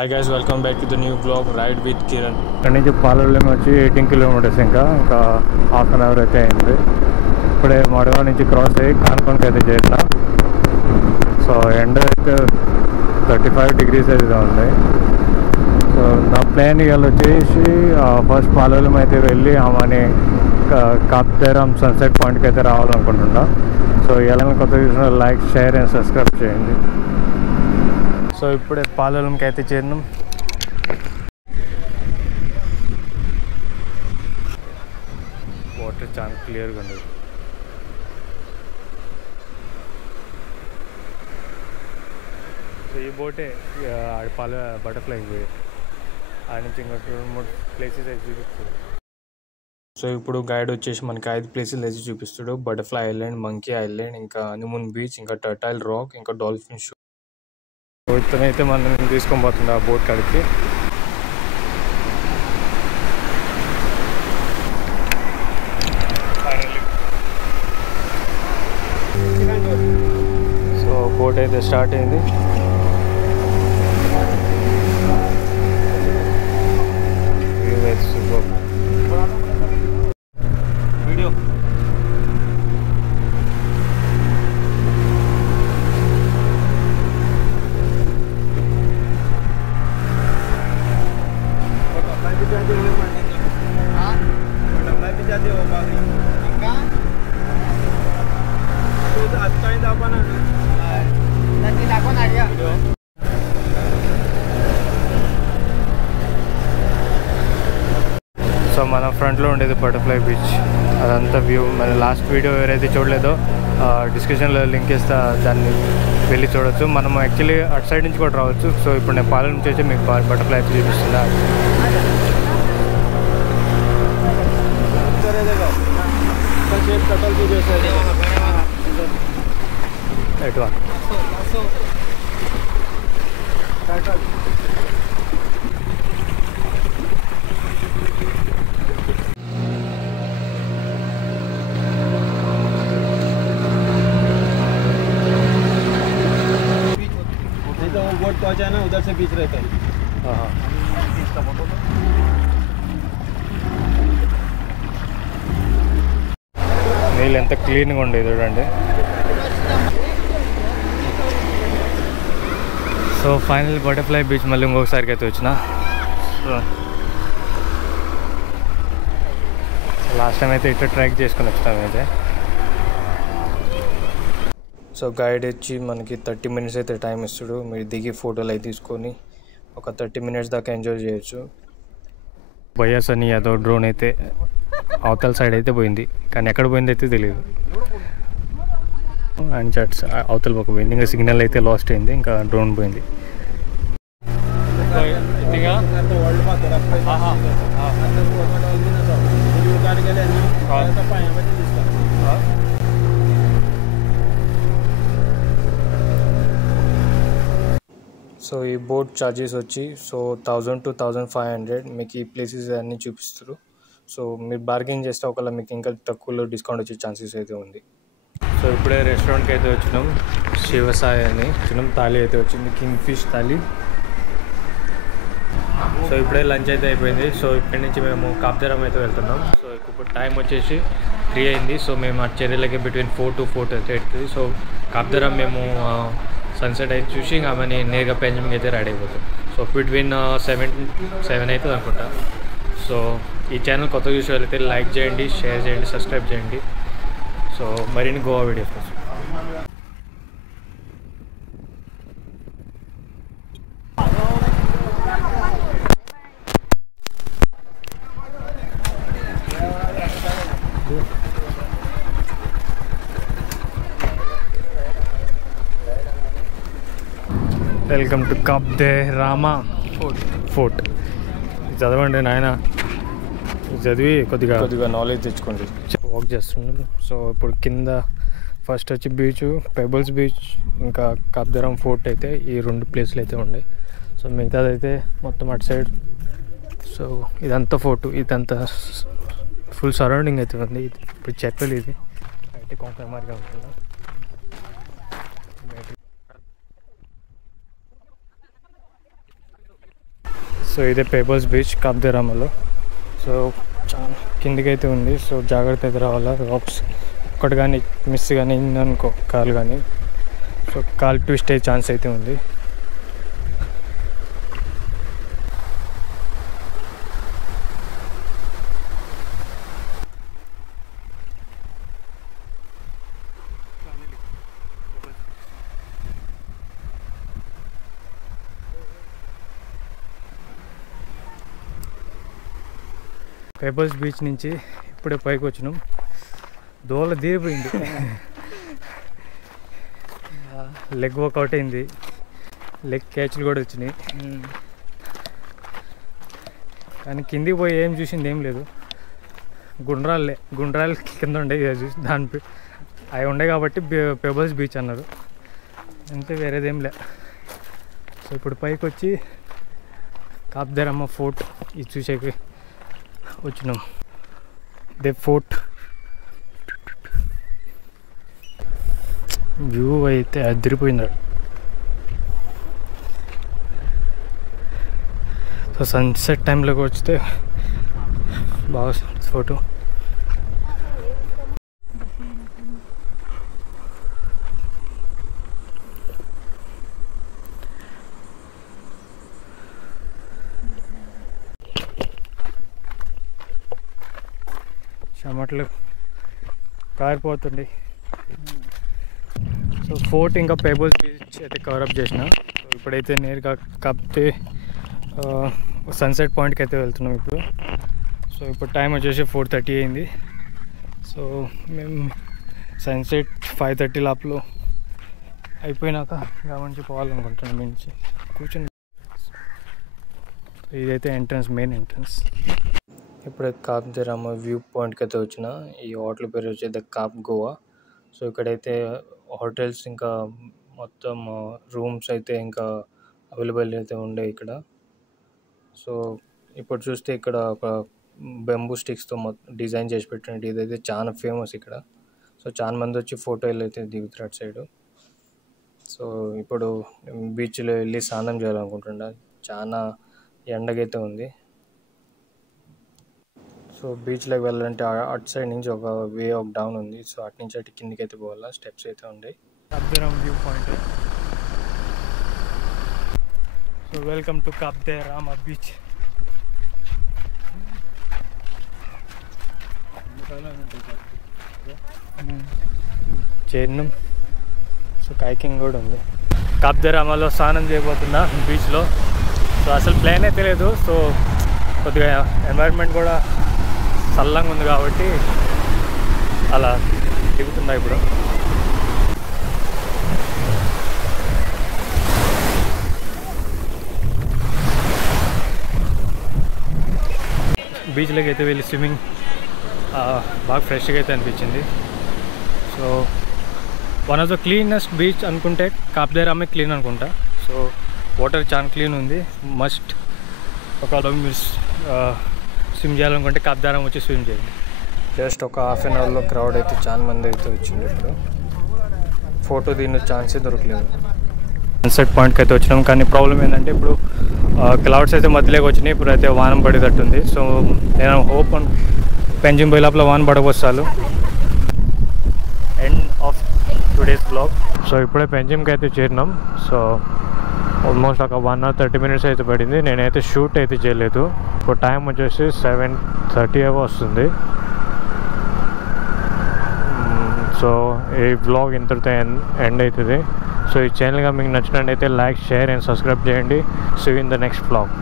Hi guys, welcome back to the new vlog Ride with Kiran. ఇక్కడ నుంచి పాలవల్లి వచ్చి 18 kilometres ఇంకా హాఫ్ అన్ అవర్ అయితే అయింది. ఇప్పుడే మడగా నుంచి క్రాస్ అయ్యి కాన్కోన్కి అయితే చేసిన. సో ఎండ అయితే 35 degrees అయితే ఉంది. సో నా ప్లాన్ ఇవాళ వచ్చేసి ఫస్ట్ పాలవల్లి అయితే వెళ్ళి ఆమెని కాప్తేరామ్ సన్సెట్ పాయింట్కి అయితే రావాలనుకుంటున్నా. సో ఎలా కొత్త చూసిన లైక్ షేర్ అండ్ సబ్స్క్రైబ్ చేయండి. సో ఇప్పుడే పాలవల్లికి అయితే చేరినాం. వాటర్ చాలా క్లియర్గా ఉండదు. సో ఈ బోటే బటర్ఫ్లై పోయి ఆడ నుంచి ఇంకా 2-3 ప్లేసెస్ అయితే చూపిస్తుంది. సో ఇప్పుడు గైడ్ వచ్చేసి మనకి 5 ప్లేసెస్ అయితే చూపిస్తాడు. బటర్ఫ్లై ఐలాండ్, మంకీ ఐలాండ్, ఇంకా హనీమూన్ బీచ్, ఇంకా టర్టైల్ రాక్, ఇంకా డాల్ఫిన్ షో. సో ఇతనైతే మనం తీసుకొని పోతుంది ఆ బోట్ కాడికి. సో బోట్ అయితే స్టార్ట్ అయింది. వీడియో సో మన ఫ్రంట్లో ఉండేది బటర్ఫ్లై బీచ్. అదంతా వ్యూ. మన లాస్ట్ వీడియో ఎవరైతే చూడలేదో డిస్క్రిప్షన్లో లింక్ ఇస్తా, దాన్ని వెళ్ళి చూడవచ్చు. మనం యాక్చువల్లీ అటు సైడ్ నుంచి కూడా రావచ్చు. సో ఇప్పుడు నేను పాలన నుంచి వచ్చి మీకు బటర్ఫ్లై అయితే చూపిస్తున్నా. ఎటు बोट पहुंचा है ना, उधर से बीच रहता है. నీళ్ళు ఎంత క్లీన్గా ఉండేది చూడండి. సో ఫైనల్ బటర్ఫ్లై బీచ్ మళ్ళీ ఇంకొకసారికి అయితే వచ్చిన. సో లాస్ట్ టైం అయితే ఇట్లా ట్రాక్ చేసుకుని వచ్చాము అయితే. సో గైడ్ వచ్చి మనకి 30 minutes అయితే టైం ఇస్తాడు. మీరు దిగి ఫోటోలు అయితే తీసుకొని ఒక 30 minutes దాకా ఎంజాయ్ చేయొచ్చు. బయాస్ అని ఏదో డ్రోన్ అయితే అవతల సైడ్ అయితే పోయింది, కానీ ఎక్కడ పోయింది అయితే తెలియదు. అండ్ చాట్స్ అవతల పక్క పోయింది. ఇంకా సిగ్నల్ అయితే లాస్ట్ అయింది, ఇంకా డ్రోన్ పోయింది. సో ఈ బోట్ ఛార్జెస్ వచ్చి 1000 to 1500 మీకు ఈ ప్లేసెస్ అన్నీ చూపిస్తారు. సో మీరు బార్గెన్ చేస్తే ఒకవేళ మీకు ఇంకా తక్కువలో డిస్కౌంట్ వచ్చే ఛాన్సెస్ అయితే ఉంది. సో ఇప్పుడే రెస్టారెంట్కి అయితే వచ్చినాం. శివసాయి అని వచ్చినాం. థాలీ అయితే వచ్చింది, కింగ్ ఫిష్ థాలీ. సో ఇప్పుడే లంచ్ అయితే అయిపోయింది. సో ఇక్కడి నుంచి మేము కాప్తేరామ్ అయితే వెళ్తున్నాం. సో ఇప్పుడు టైం వచ్చేసి 3 అయింది. సో మేము ఆ చెర్రీలకి బిట్వీన్ 4 to 4 అయితే అవుతుంది. సో కాప్తేరామ్ మేము సన్సెట్ అయితే చూసి ఇంకా ఆమెని నేరుగా పెంజమింగ్ అయితే రెడీ అయిపోతాం. సో బిట్వీన్ 7 అవుతుంది అనుకుంటా. సో ఈ ఛానల్ కొత్త చూసే అయితే లైక్ చేయండి, షేర్ చేయండి, సబ్స్క్రైబ్ చేయండి. సో మరిన్ని గోవా వీడియోస్ కోసం. Welcome to Cabo de Rama fort. చదవండి నాయన, చదివి కొద్దిగా నాలెడ్జ్ తెచ్చుకోండి. వాక్ చేస్తున్నాం. సో ఇప్పుడు కింద ఫస్ట్ వచ్చి బీచ్, పెబుల్స్ బీచ్, ఇంకా కాప్తేరామ్ ఫోర్ట్ అయితే ఈ 2 ప్లేస్లు అయితే ఉన్నాయి. సో మిగతాదైతే మొత్తం అటు సైడ్. సో ఇదంతా ఫోర్ట్, ఇదంతా ఫుల్ సరౌండింగ్ అయితే ఉంది. ఇప్పుడు చెట్లు ఇది అయితే కొంచెం మార్గా ఉంటుంది. సో ఇదే పేపర్స్ బీచ్ కాబ్దేరామలో. సో చాలా కిందికైతే ఉంది. సో జాగ్రత్త అయితే రావాలా. రాక్స్ ఒక్కటి కానీ మిస్ కానీ అయిందనుకో కాలు కానీ, సో కాలు ట్విస్ట్ అయ్యే ఛాన్స్ అయితే ఉంది. పేపర్స్ బీచ్ నుంచి ఇప్పుడే పైకి వచ్చినాం. దోల తీరిపోయింది. లెగ్ వర్కౌట్ అయింది. లెగ్ క్యాచ్లు కూడా వచ్చినాయి. కానీ కిందికి పోయి ఏం చూసింది ఏం లేదు. గుండ్రాలు కింద ఉండే చూసి దాని అవి ఉండే కాబట్టి పేపర్స్ బీచ్ అన్నారు అంతే, వేరేదేం లే. సో ఇప్పుడు పైకి వచ్చి కాబ్దేరామ ఫోర్ట్ ఇది చూసేకి వచ్చినాం. దే ఫోర్ట్ వ్యూ అయితే అదిరిపోయింది. సో సన్సెట్ టైంలోకి వస్తే బాగా ఫోటో. చెమట్లు కారిపోతుంది. సో ఫోర్ట్ ఇంకా పేపర్స్ బీచ్ అయితే కవరప్ చేసిన. సో ఇప్పుడైతే నేరుగా కప్తే సన్సెట్ పాయింట్కి అయితే వెళ్తున్నాం ఇప్పుడు. సో ఇప్పుడు టైం వచ్చేసి 4:30 అయింది. సో మేము సన్సెట్ 5:30 లోపల అయిపోయినాక గమనించి పోవాలనుకుంటున్నాం. నుంచి కూర్చొని ఇదైతే ఎంట్రన్స్, మెయిన్ ఎంట్రన్స్. ఇప్పుడే కాబ్దేరామ వ్యూ పాయింట్కి అయితే వచ్చిన. ఈ హోటల్ పేరు వచ్చేది కాప్ గోవా. సో ఇక్కడైతే హోటల్స్ ఇంకా మొత్తం రూమ్స్ అయితే ఇంకా అవైలబుల్ అయితే ఉండే ఇక్కడ. సో ఇప్పుడు చూస్తే ఇక్కడ ఒక బెంబూ స్టిక్స్తో మొత్తం డిజైన్ చేసి పెట్టినట్టు ఇదైతే చాలా ఫేమస్ ఇక్కడ. సో చాలా మంది వచ్చి ఫోటోలు అయితే దిగుతారు అటు సైడు. సో ఇప్పుడు బీచ్లో వెళ్ళి స్నానం చేయాలనుకుంటున్నా. చాలా ఎండగైతే ఉంది. సో బీచ్లోకి వెళ్ళాలంటే అటు సైడ్ నుంచి ఒక వే ఆఫ్ డౌన్ ఉంది. సో అటు నుంచి అటు కిందికి అయితే పోవాలా, స్టెప్స్ అయితే ఉన్నాయి. Cabo de Rama view point. So welcome to Cabo de Rama beach. చేరినాం. సో కైకింగ్ కూడా ఉంది. కాబ్దేరామలో స్నానం చేయబోతున్నా బీచ్లో. సో అసలు ప్లాన్ అయితే లేదు. సో కొద్దిగా ఎన్వైరన్మెంట్ కూడా చల్లంగా ఉంది కాబట్టి అలా దిగుతున్నా ఇప్పుడు. బీచ్లోకి అయితే వెళ్ళి స్విమ్మింగ్ బాగా ఫ్రెష్గా అయితే అనిపించింది. So one of the cleanest beach అనుకుంటే కాబ్దేరామే క్లీన్ అనుకుంటా. సో వాటర్ చాలా క్లీన్ ఉంది. మస్ట్ ఒకవేళ మీరు స్విమ్ చేయాలనుకుంటే కాబ్దేరామ వచ్చి స్విమ్ చేయండి. జస్ట్ ఒక హాఫ్ అన్ అవర్లో క్రౌడ్ అయితే చాలా మంది అయితే వచ్చింది. ఇప్పుడు ఫోటో దీని ఛాన్సే దొరకలేదు. సన్సెట్ పాయింట్కి అయితే వచ్చినాం. కానీ ప్రాబ్లం ఏంటంటే ఇప్పుడు క్లౌడ్స్ అయితే మధ్యలోకి వచ్చినాయి. ఇప్పుడు అయితే వానం పడేటట్టుంది. సో నేను హోప్ పెంజిమ్ పోయి లోపల వాన పడవస్తాలు. End of today's blog. So ఇప్పుడే పెంజిమ్కి అయితే చేరినాం. సో ఆల్మోస్ట్ ఒక 1 hour 30 minutes అయితే పడింది. నేనైతే షూట్ అయితే చేయలేదు. ఇప్పుడు టైం వచ్చేసి 7:30 వస్తుంది. సో ఈ బ్లాగ్ ఇంతటితో ఎండ్ అవుతుంది. సో ఈ ఛానల్గా మీకు నచ్చినట్టయితే లైక్, షేర్ అండ్ సబ్స్క్రైబ్ చేయండి. See you in the next blog.